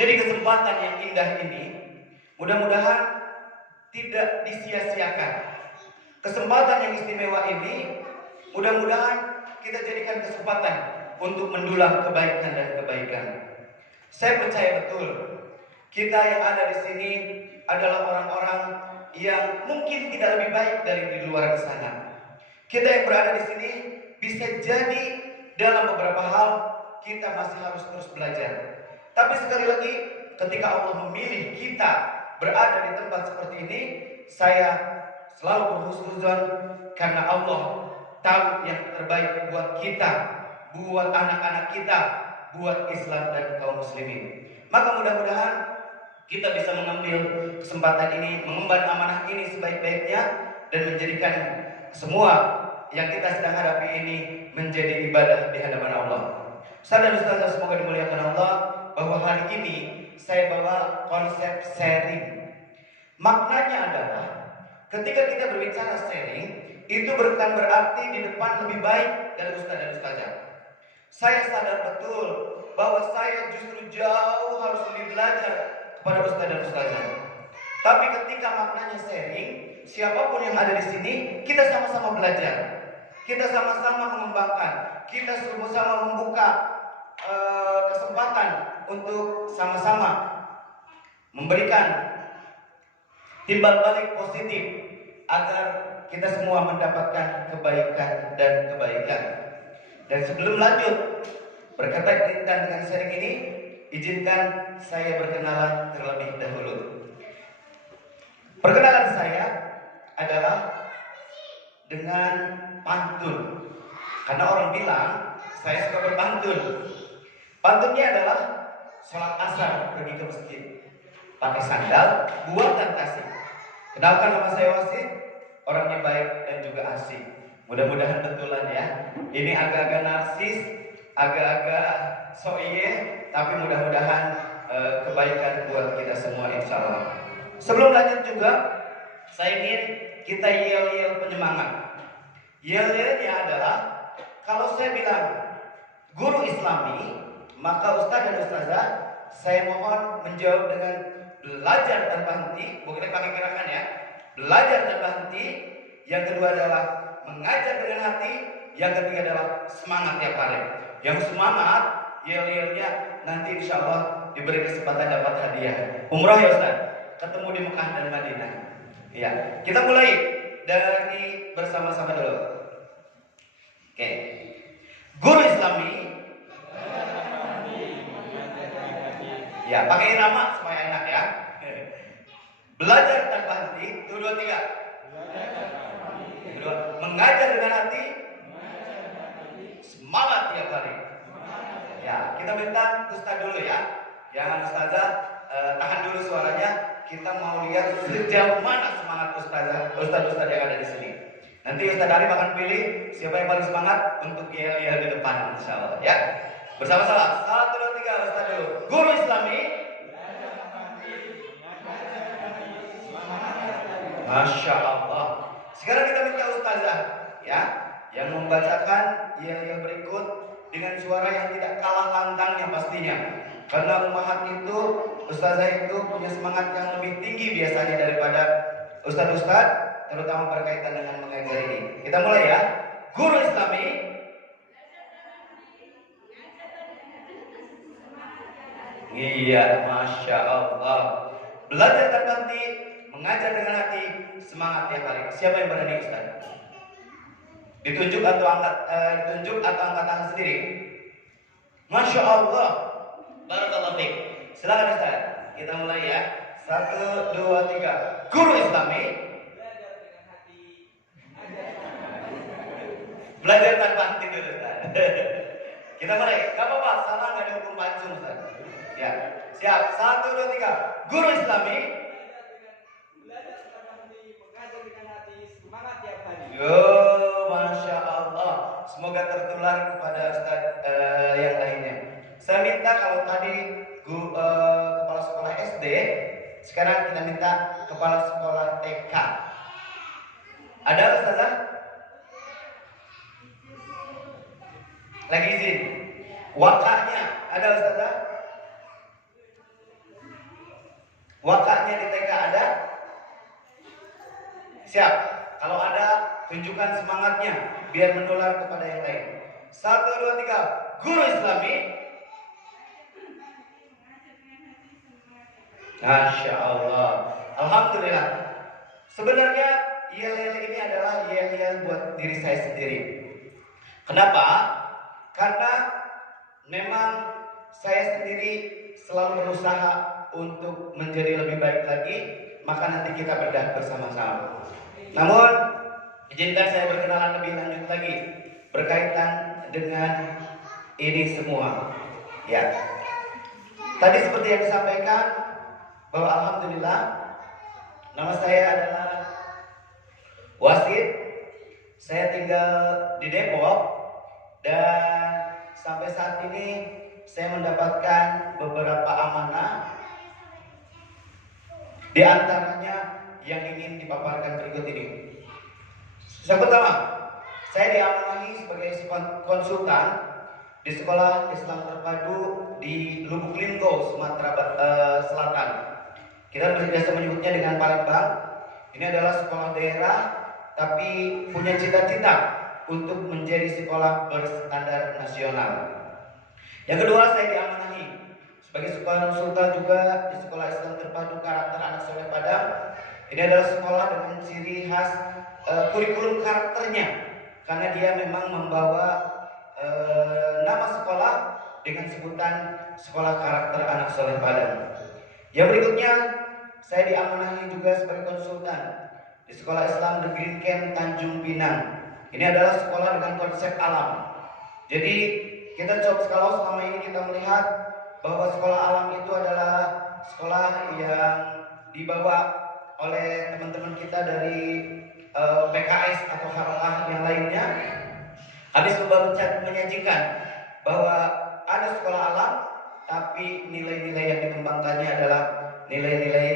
Jadi kesempatan yang indah ini mudah-mudahan tidak disia-siakan. Kesempatan yang istimewa ini mudah-mudahan kita jadikan kesempatan untuk mendulang kebaikan dan kebaikan. Saya percaya betul kita yang ada di sini adalah orang-orang yang mungkin tidak lebih baik dari di luar sana. Kita yang berada di sini bisa jadi dalam beberapa hal kita masih harus terus belajar. Tapi sekali lagi, ketika Allah memilih kita berada di tempat seperti ini, saya selalu berhusnuzon karena Allah tahu yang terbaik buat kita, buat anak-anak kita, buat Islam dan kaum muslimin. Maka mudah-mudahan kita bisa mengambil kesempatan ini, mengemban amanah ini sebaik-baiknya dan menjadikan semua yang kita sedang hadapi ini menjadi ibadah di hadapan Allah. Saudara-saudara semoga dimuliakan Allah, bahwa hari ini saya bawa konsep sharing. Maknanya adalah ketika kita berbicara sharing, itu bukan berarti di depan lebih baik dari ustaz dan ustazah. Saya sadar betul bahwa saya justru jauh harus lebih belajar kepada ustaz dan ustazah. Tapi ketika maknanya sharing, siapapun yang ada di sini, kita sama-sama belajar. Kita sama-sama mengembangkan, kita sama-sama membuka kesempatan untuk sama-sama memberikan timbal balik positif agar kita semua mendapatkan kebaikan dan kebaikan. Dan sebelum lanjut berkaitan dengan sharing ini, izinkan saya berkenalan terlebih dahulu. Perkenalan saya adalah dengan pantun. Karena orang bilang saya suka berpantun. Pantunnya adalah sholat asar pergi ke masjid, pakai sandal, buatan tasik. Kenalkan, nama saya Wasit, orangnya baik dan juga asik. Mudah-mudahan betulan ya. Ini agak-agak narsis, agak-agak soiye, tapi mudah-mudahan kebaikan buat kita semua insya Allah. Sebelum lanjut juga, saya ingin kita yel-yel penyemangat. Yel-yelnya adalah, kalau saya bilang guru Islami, maka ustaz dan ustazah saya mohon menjawab dengan belajar tanpa henti. Bukan pakai gerakan ya. Belajar tanpa henti. Yang kedua adalah mengajar dengan hati. Yang ketiga adalah semangat tiap hari. Yang semangat, yel-yelnya nanti insya Allah diberi kesempatan dapat hadiah umrah ya ustaz. Ketemu di Mekah dan Madinah. Ya, kita mulai dari bersama-sama dulu. Oke. Guru Islami. Ya, pakai irama supaya enak ya. Belajar tanpa henti. 1, 2, 3. Mengajar dengan hati. Semangat tiap hari. Ya, kita minta ustaz dulu ya. Jangan ustazah tahan dulu suaranya. Kita mau lihat sejauh mana semangat ustaz-ustaz yang ada di sini. Nanti Ustaz Arif akan pilih siapa yang paling semangat untuk yel-yel di depan insyaallah ya. Bersama-sama. 1, 2, 3 Ustaz dulu. Guru Islami. Masya Allah. Sekarang kita minta ustazah ya, yang membacakan yel-yel berikut dengan suara yang tidak kalah lantangnya pastinya. Karena ummahat itu, ustazah itu punya semangat yang lebih tinggi biasanya daripada ustaz-ustaz, terutama berkaitan dengan mengajar ini. Kita mulai ya. Guru Islami. Iya, Masya Allah. Belajar tanpa henti, mengajar dengan hati, semangat tiap hari. Siapa yang berani ustaz? Ditunjuk atau angkat tangan sendiri? Masya Allah. Barakallahu fiik. Silakan ustaz. Kita mulai ya. 1, 2, 3. Guru Islami. Belajar tanpa henti dulu ustaz. Kita mulai. Gak apa-apa, salah gak ada hukum pancung ustaz. Ya, siap. 1, 2, 3. Guru Islami. Belajar tanpa henti, mengajar dengan hati, semangat tiap hari. Yo, Masya Allah. Semoga tertular kepada ustaz yang lainnya. Saya minta kalau tadi kepala sekolah SD, sekarang kita minta kepala sekolah TK. Ada ustazah? Lagi izin. Wakaknya ada ustazah? Wakaknya di TK ada? Siap. Kalau ada, tunjukkan semangatnya biar menular kepada yang lain. 1, 2, 3. Guru Islami. Masya Allah. Alhamdulillah. Sebenarnya yel-yel ini adalah yel-yel buat diri saya sendiri. Kenapa? Karena memang saya sendiri selalu berusaha untuk menjadi lebih baik lagi. Maka nanti kita bedah bersama-sama. Namun, izinkan saya berkenalan lebih lanjut lagi berkaitan dengan ini semua. Ya. Tadi seperti yang disampaikan bahwa alhamdulillah nama saya adalah Wasid. Saya tinggal di Depok dan sampai saat ini saya mendapatkan beberapa amanah. Di antaranya yang ingin dipaparkan berikut ini. Yang pertama, saya diamanahi sebagai konsultan di Sekolah Islam Terpadu di Lubuk Linggau, Sumatera Selatan. Kita biasa menyebutnya dengan Palembang. Ini adalah sekolah daerah, tapi punya cita-cita untuk menjadi sekolah berstandar nasional. Yang kedua, saya diamanahi sebagai konsultan juga di Sekolah Islam Terpadu Karakter Anak Soleh Padang. Ini adalah sekolah dengan ciri khas kurikulum karakternya, karena dia memang membawa nama sekolah dengan sebutan Sekolah Karakter Anak Soleh Padang. Yang berikutnya, saya diamanahi juga sebagai konsultan di Sekolah Islam The Green Camp Tanjung Pinang. Ini adalah sekolah dengan konsep alam. Jadi kita kalau selama ini kita melihat bahwa sekolah alam itu adalah sekolah yang dibawa oleh teman-teman kita dari PKS atau Harokah yang lainnya. Habis baru menyajikan bahwa ada sekolah alam, tapi nilai-nilai yang dikembangkannya adalah nilai-nilai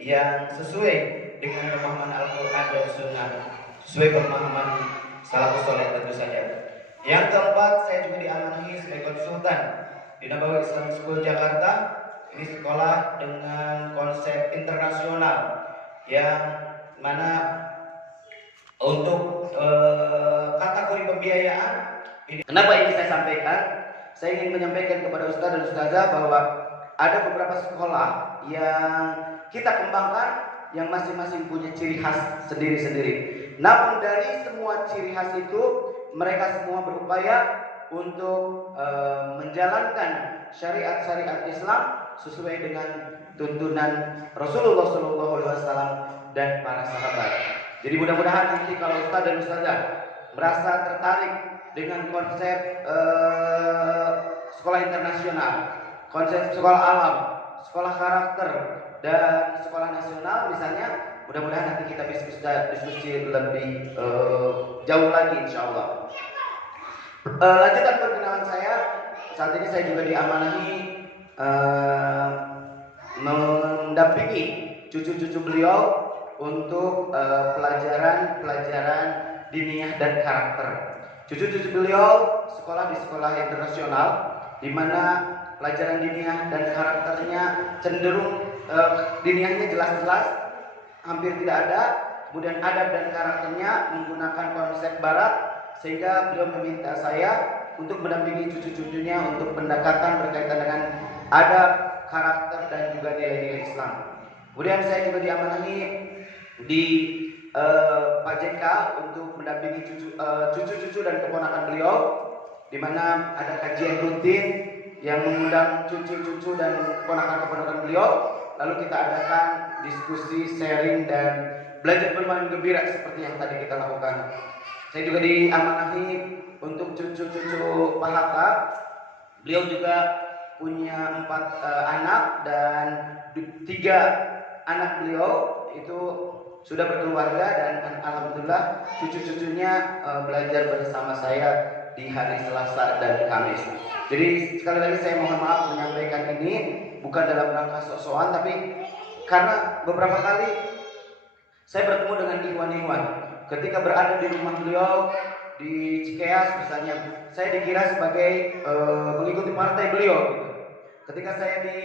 yang sesuai dengan pemahaman Al-Quran dan Sunnah, sesuai pemahaman salafus saleh tentu saja. Yang keempat, saya juga diamanahi sebagai konsultan di Nabawi Islam School Jakarta. Ini sekolah dengan konsep internasional yang mana untuk kategori pembiayaan ini. Kenapa ini saya sampaikan? Saya ingin menyampaikan kepada ustaz dan ustazah bahwa ada beberapa sekolah yang kita kembangkan yang masing-masing punya ciri khas sendiri-sendiri. Namun dari semua ciri khas itu mereka semua berupaya untuk menjalankan syariat-syariat Islam sesuai dengan tuntunan Rasulullah SAW dan para sahabat. Jadi mudah-mudahan nanti kalau ustaz dan ustazah merasa tertarik dengan konsep sekolah internasional, konsep sekolah alam, sekolah karakter, dan sekolah nasional misalnya, mudah-mudahan nanti kita bisa diskusi lebih jauh lagi insya Allah. Lanjutan perkenalan saya, saat ini saya juga diamanahi mendampingi cucu-cucu beliau untuk pelajaran diniyah dan karakter. Cucu-cucu beliau sekolah di sekolah internasional, di mana pelajaran diniyah dan karakternya cenderung diniyahnya jelas-jelas hampir tidak ada, kemudian adab dan karakternya menggunakan konsep barat, sehingga beliau meminta saya untuk mendampingi cucu-cucunya untuk pendekatan berkaitan dengan adab, karakter dan juga nilai-nilai Islam. Kemudian saya juga diamanahi di Pak JK untuk mendampingi cucu-cucu dan keponakan beliau, di mana ada kajian rutin yang mengundang cucu-cucu dan keponakan-keponakan beliau. Lalu kita adakan diskusi, sharing dan belajar bermain gembira seperti yang tadi kita lakukan. Saya juga diamanahi untuk cucu-cucu Pak Hatta. Beliau juga punya 4 anak dan 3 anak beliau itu sudah berkeluarga, dan alhamdulillah cucu-cucunya belajar bersama saya di hari Selasa dan Kamis. Jadi sekali lagi saya mohon maaf menyampaikan ini bukan dalam rangka sok-sokan, tapi karena beberapa kali saya bertemu dengan ikhwan-ikhwan ketika berada di rumah beliau di Cikeas misalnya, saya dikira sebagai mengikuti partai beliau gitu. Ketika saya di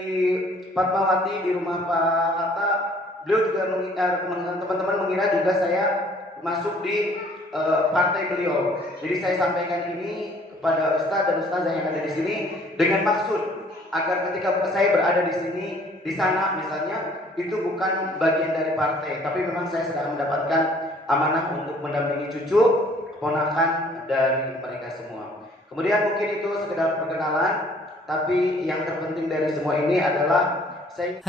Fatmawati di rumah Pak Atta, beliau juga teman-teman mengira juga saya masuk di partai beliau. Jadi saya sampaikan ini kepada Ustaz dan Ustazah yang ada di sini dengan maksud agar ketika saya berada di sini, di sana misalnya, itu bukan bagian dari partai, tapi memang saya sedang mendapatkan amanah untuk mendampingi cucu, keponakan dari mereka semua. Kemudian mungkin itu sekedar perkenalan, tapi yang terpenting dari semua ini adalah saya